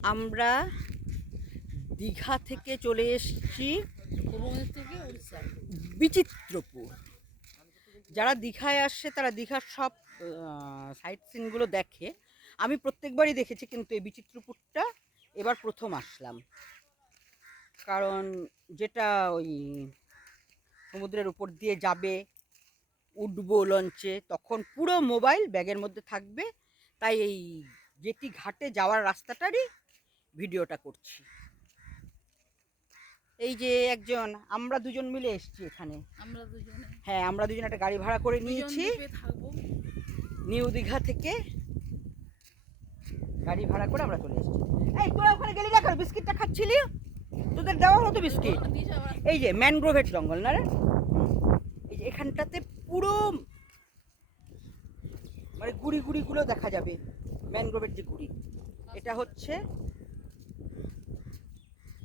আমরা দীঘা থেকে চলে এসেছি বিচিত্রপুর। যারা দীঘায় আসছে তারা দীঘার সব সাইট সিনগুলো দেখে। আমি প্রত্যেকবারই দেখেছি, কিন্তু এই বিচিত্রপুরটা এবার প্রথম আসলাম। কারণ যেটা ওই সমুদ্রের উপর দিয়ে যাবে, উঠবো লঞ্চে, তখন পুরো মোবাইল ব্যাগের মধ্যে থাকবে। তাই এই জেটি ঘাটে যাওয়ার রাস্তাটারই ভিডিওটা করছি। এই যে একজন, আমরা দুজন মিলে এসেছি এখানে। হ্যাঁ, আমরা দুজন একটা গাড়ি ভাড়া করে নিয়েছি নিউ দীঘা থেকে। গাড়ি ভাড়া করে আমরা চলে এসেছি। এই তোরা ওখানে গেলি না কেন? বিস্কিটটা খাচ্ছিলি, তোদের দেওয়া হতো বিস্কিট। এই যে ম্যানগ্রোভের জঙ্গল না রে, এই যে এখানটাতে পুরো মানে গুড়ি গুড়িগুলো দেখা যাবে, ম্যানগ্রোভের যে গুড়ি। এটা হচ্ছে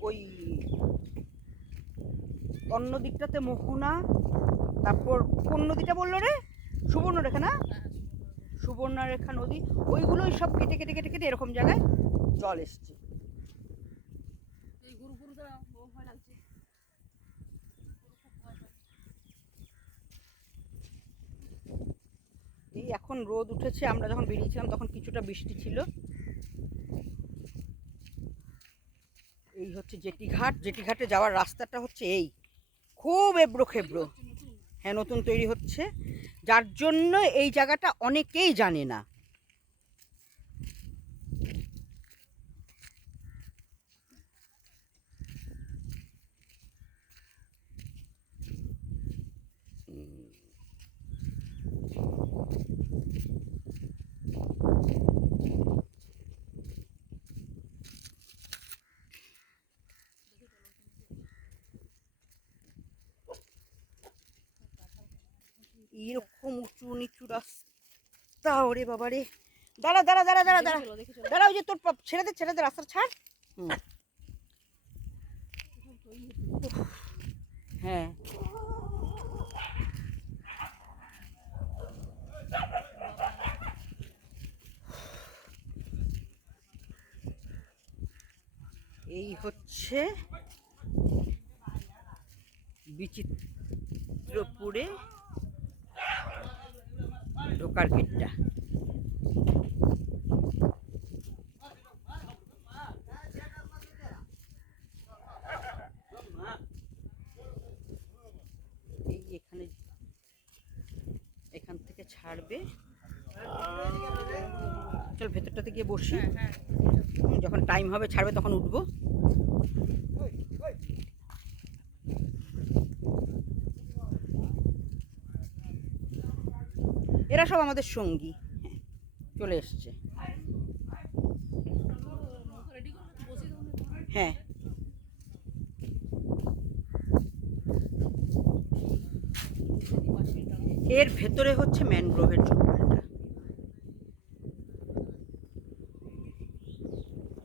ওই অন্য দিকটাতে মোহনা, তারপর কোন নদীটা বললো রে? সুবর্ণরেখা না? সুবর্ণরেখা নদী, ওইগুলোই সব কেটে কেটে কেটে কেটে এরকম জায়গায় জল এসছে। এই এখন রোদ উঠেছে, আমরা যখন বেরিয়েছিলাম তখন কিছুটা বৃষ্টি ছিল। এই হচ্ছে জেটি ঘাট। জেটি ঘাটে যাওয়ার রাস্তাটা হচ্ছে এই, খুব এবড়ো খেবড়ো। হ্যাঁ, নতুন তৈরি হচ্ছে, যার জন্য এই জায়গাটা অনেকেই জানে না। এরকম উঁচু নিচু রাস্তা, ওরে বাবারে। দাঁড়া দাঁড়া দাঁড়া দাঁড়া দাঁড়া দাঁড়া, ওই যে তোর ছেড়ে দে রাস্তা ছাড়। হ্যাঁ, এই হচ্ছে বিচিত্রপুরে ঢোকার গেটটা। এই এখানে, এখান থেকে ছাড়বে। চল ভেতরটাতে গিয়ে বসি, যখন টাইম হবে ছাড়বে তখন উঠবো। এরা সব আমাদের সঙ্গী। চলে এসছে। হ্যাঁ, এর ভেতরে হচ্ছে ম্যানগ্রোভের জঙ্গল।